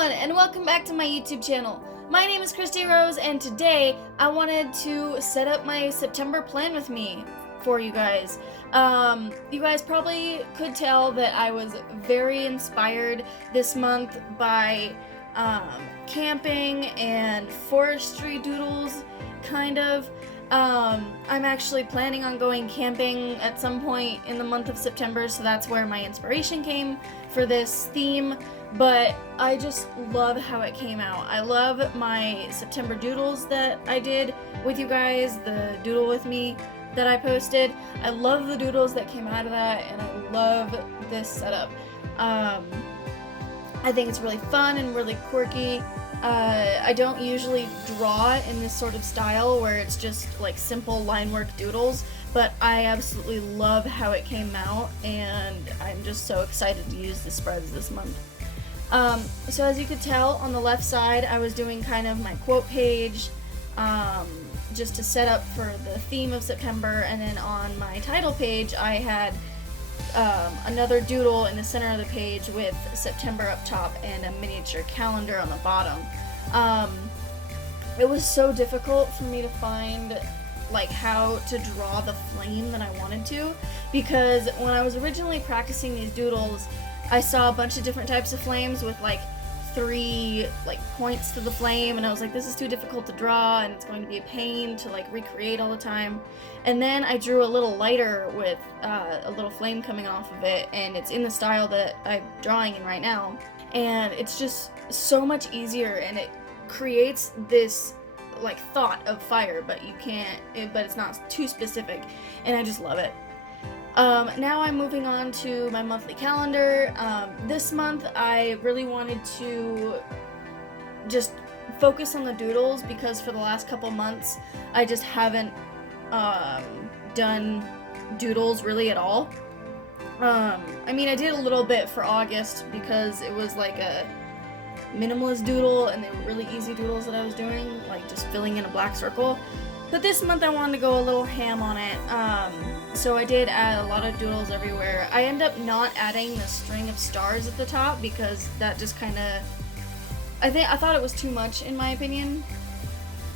everyone, and welcome back to my YouTube channel. My name is Christy Rose, and today I wanted to set up my September plan with me for you guys. You guys probably could tell that I was very inspired this month by camping and forestry doodles, kind of. I'm actually planning on going camping at some point in the month of September, so that's where my inspiration came for this theme. But I just love how it came out. I love my September doodles that I did with you guys, the doodle with me that I posted. I love the doodles that came out of that, and I love this setup. I think it's really fun and really quirky. I don't usually draw in this sort of style where it's just like simple line work doodles, but I absolutely love how it came out, and I'm just so excited to use the spreads this month. So as you could tell, on the left side I was doing kind of my quote page, just to set up for the theme of September, and then on my title page I had another doodle in the center of the page with September up top and a miniature calendar on the bottom. It was so difficult for me to find like how to draw the flame that I wanted to, because when I was originally practicing these doodles I saw a bunch of different types of flames with like 3 like points to the flame, and I was like, this is too difficult to draw and it's going to be a pain to like recreate all the time. And then I drew a little lighter with a little flame coming off of it, and it's in the style that I'm drawing in right now, and it's just so much easier, and it creates this like thought of fire, but but it's not too specific, and I just love it. Now I'm moving on to my monthly calendar. This month I really wanted to just focus on the doodles, because for the last couple months I just haven't done doodles really at all. I mean, I did a little bit for August because it was like a minimalist doodle and they were really easy doodles that I was doing, like just filling in a black circle. But this month I wanted to go a little ham on it, so I did add a lot of doodles everywhere. I end up not adding the string of stars at the top because that just kind of, I thought it was too much in my opinion.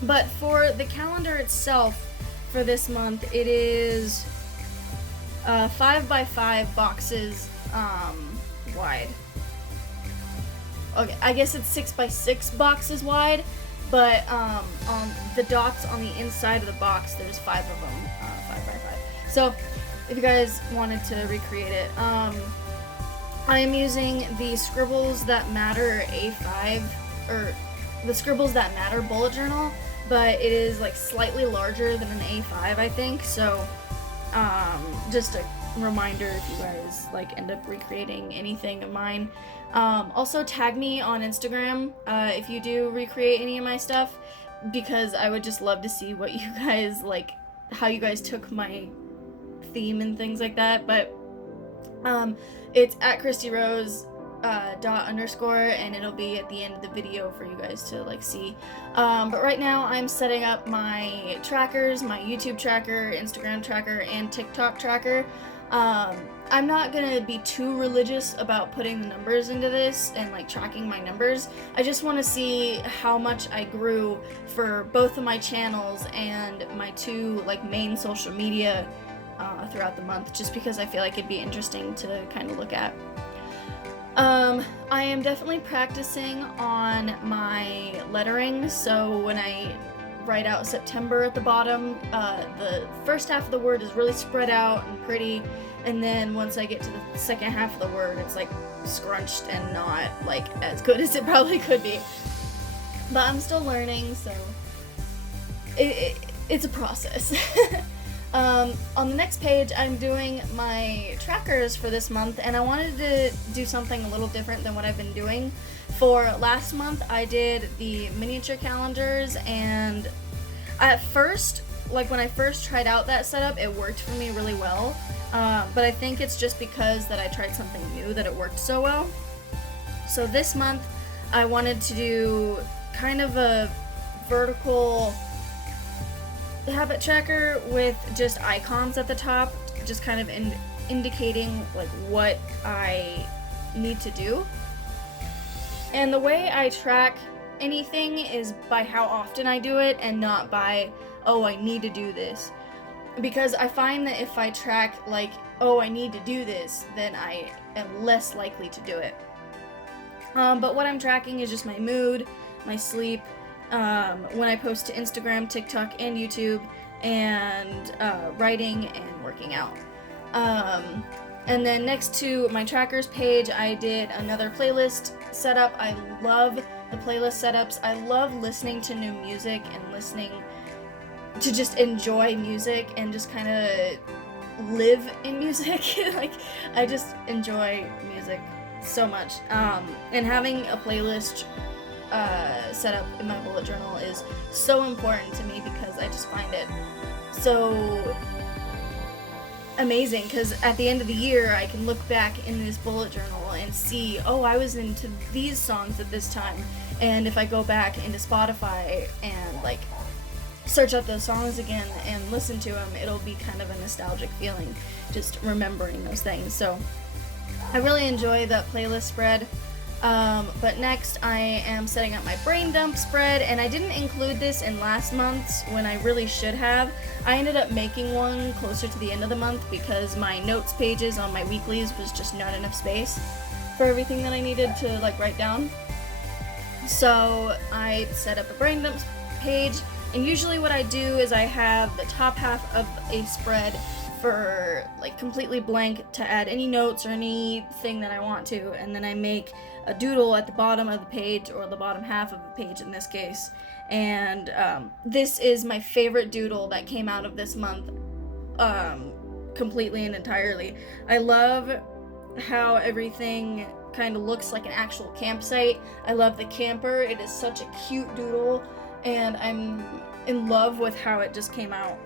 But for the calendar itself for this month, it is 5x5 boxes wide. Okay, I guess it's 6x6 boxes wide. But on the dots on the inside of the box, there's 5 of them, 5x5. So if you guys wanted to recreate it, I am using the Scribbles That Matter A5, or the Scribbles That Matter bullet journal, but it is like slightly larger than an A5, I think. So just a reminder if you guys like end up recreating anything of mine. Also tag me on Instagram if you do recreate any of my stuff, because I would just love to see what you guys like, how you guys took my theme and things like that. But it's at Christy Rose _, and it'll be at the end of the video for you guys to like see. But right now I'm setting up my trackers, my YouTube tracker, Instagram tracker, and TikTok tracker. I'm not gonna be too religious about putting the numbers into this and like tracking my numbers. I just want to see how much I grew for both of my channels and my 2 like main social media throughout the month, just because I feel like it'd be interesting to kind of look at. I am definitely practicing on my lettering, so when I write out September at the bottom, the first half of the word is really spread out and pretty, and then once I get to the second half of the word, it's like scrunched and not like as good as it probably could be. But I'm still learning, so it's a process. On the next page, I'm doing my trackers for this month, and I wanted to do something a little different than what I've been doing. For last month, I did the miniature calendars, and at first, like when I first tried out that setup, it worked for me really well. But I think it's just because that I tried something new that it worked so well. So this month, I wanted to do kind of a vertical habit tracker with just icons at the top, just kind of indicating like what I need to do. And the way I track anything is by how often I do it and not by, oh, I need to do this. Because I find that if I track, like, oh, I need to do this, then I am less likely to do it. But what I'm tracking is just my mood, my sleep, when I post to Instagram, TikTok, and YouTube, and writing and working out. And then next to my trackers page, I did another playlist setup. I love the playlist setups. I love listening to new music and listening to just enjoy music and just kind of live in music. Like, I just enjoy music so much. And having a playlist set up in my bullet journal is so important to me because I just find it so amazing, because at the end of the year I can look back in this bullet journal and see, oh, I was into these songs at this time, and if I go back into Spotify and like search up those songs again and listen to them, it'll be kind of a nostalgic feeling just remembering those things. So I really enjoy that playlist spread. But next I am setting up my brain dump spread, and I didn't include this in last month's when I really should have. I ended up making one closer to the end of the month because my notes pages on my weeklies was just not enough space for everything that I needed to like write down. So I set up a brain dump page, and usually what I do is I have the top half of a spread for like completely blank to add any notes or anything that I want to, and then I make a doodle at the bottom of the page, or the bottom half of the page in this case. And this is my favorite doodle that came out of this month, completely and entirely. I love how everything kind of looks like an actual campsite. I love the camper. It is such a cute doodle, and I'm in love with how it just came out.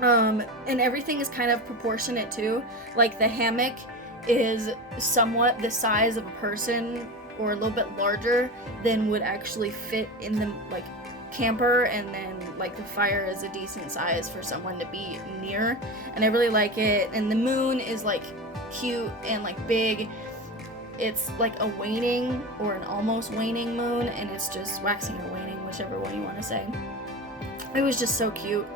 And everything is kind of proportionate too. Like the hammock is somewhat the size of a person, or a little bit larger than would actually fit in the like camper, and then like the fire is a decent size for someone to be near, and I really like it. And the moon is like cute and like big. It's like a waning or an almost waning moon, and it's just waxing or waning, whichever one you want to say. It was just so cute.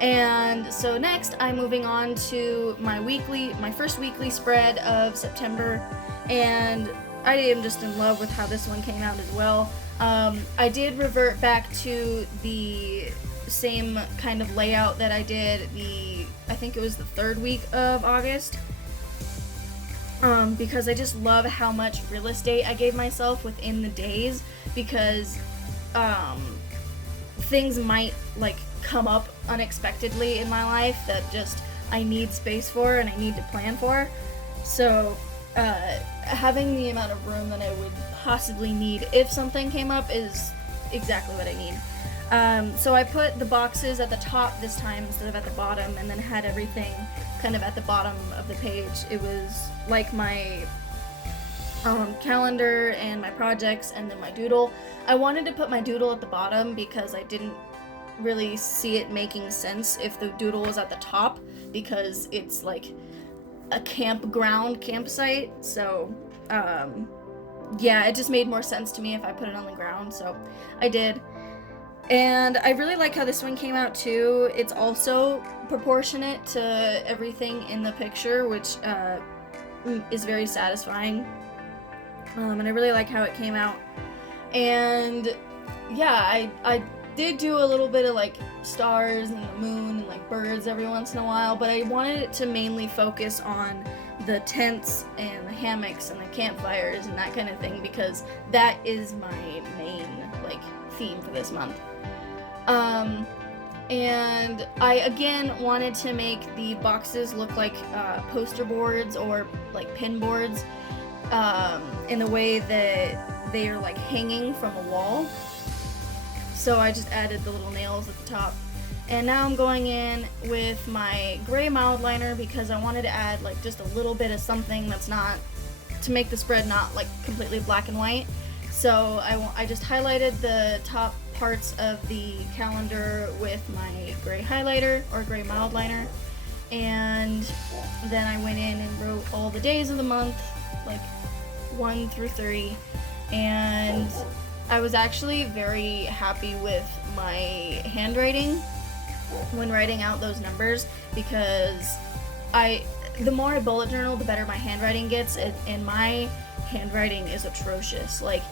And so next I'm moving on to my first weekly spread of September, and I am just in love with how this one came out as well. I did revert back to the same kind of layout that I did I think it was the third week of August, because I just love how much real estate I gave myself within the days, because things might like come up unexpectedly in my life that just I need space for and I need to plan for. So having the amount of room that I would possibly need if something came up is exactly what I need. So I put the boxes at the top this time instead of at the bottom, and then had everything kind of at the bottom of the page. It was like my calendar and my projects, and then my doodle. I wanted to put my doodle at the bottom because I didn't really see it making sense if the doodle was at the top, because it's like a campsite. So yeah, it just made more sense to me if I put it on the ground, so I did. And I really like how this one came out too. It's also proportionate to everything in the picture, which is very satisfying. And I really like how it came out. And yeah, I did do a little bit of like stars and the moon and like birds every once in a while, but I wanted it to mainly focus on the tents and the hammocks and the campfires and that kind of thing, because that is my main like theme for this month. And I again wanted to make the boxes look like poster boards or like pin boards, in the way that they are like hanging from a wall. So I just added the little nails at the top. And now I'm going in with my gray mild liner because I wanted to add like just a little bit of something that's not, to make the spread not like completely black and white. So I just highlighted the top parts of the calendar with my gray highlighter or gray mild liner. And then I went in and wrote all the days of the month, like 1 through 30. and I was actually very happy with my handwriting when writing out those numbers, because the more I bullet journal, the better my handwriting gets, and my handwriting is atrocious. Like,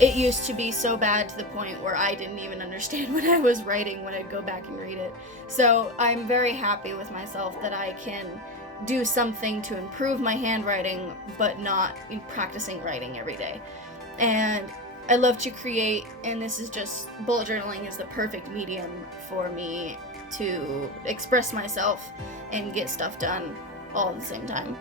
it used to be so bad to the point where I didn't even understand what I was writing when I'd go back and read it. So I'm very happy with myself that I can do something to improve my handwriting, but not in practicing writing every day. And I love to create, and this is just, bullet journaling is the perfect medium for me to express myself and get stuff done all at the same time.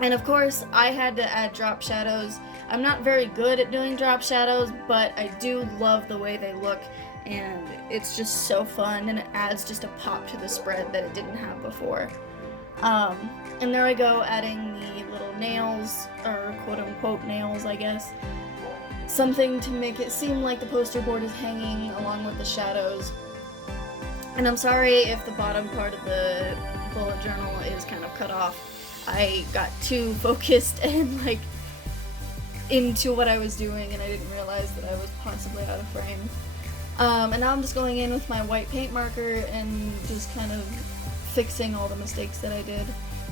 And of course, I had to add drop shadows. I'm not very good at doing drop shadows, but I do love the way they look, and it's just so fun, and it adds just a pop to the spread that it didn't have before. And there I go, adding the little nails, or quote-unquote nails, I guess. Something to make it seem like the poster board is hanging along with the shadows. And I'm sorry if the bottom part of the bullet journal is kind of cut off. I got too focused and like into what I was doing, and I didn't realize that I was possibly out of frame. And now I'm just going in with my white paint marker and just kind of fixing all the mistakes that I did.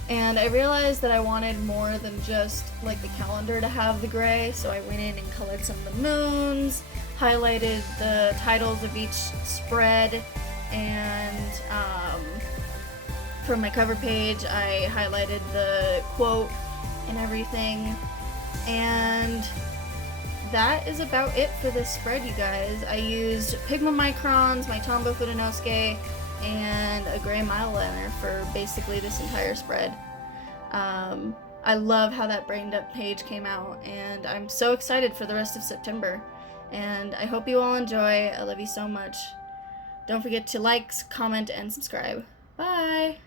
And I realized that I wanted more than just like the calendar to have the gray, so I went in and colored some of the moons, highlighted the titles of each spread, and for my cover page I highlighted the quote and everything. And that is about it for this spread, you guys. I used Pigma Microns, my Tombow Fudenosuke, and a gray mile liner for basically this entire spread. I love how that brained up page came out, and I'm so excited for the rest of September. And I hope you all enjoy. I love you so much. Don't forget to like, comment, and subscribe. Bye!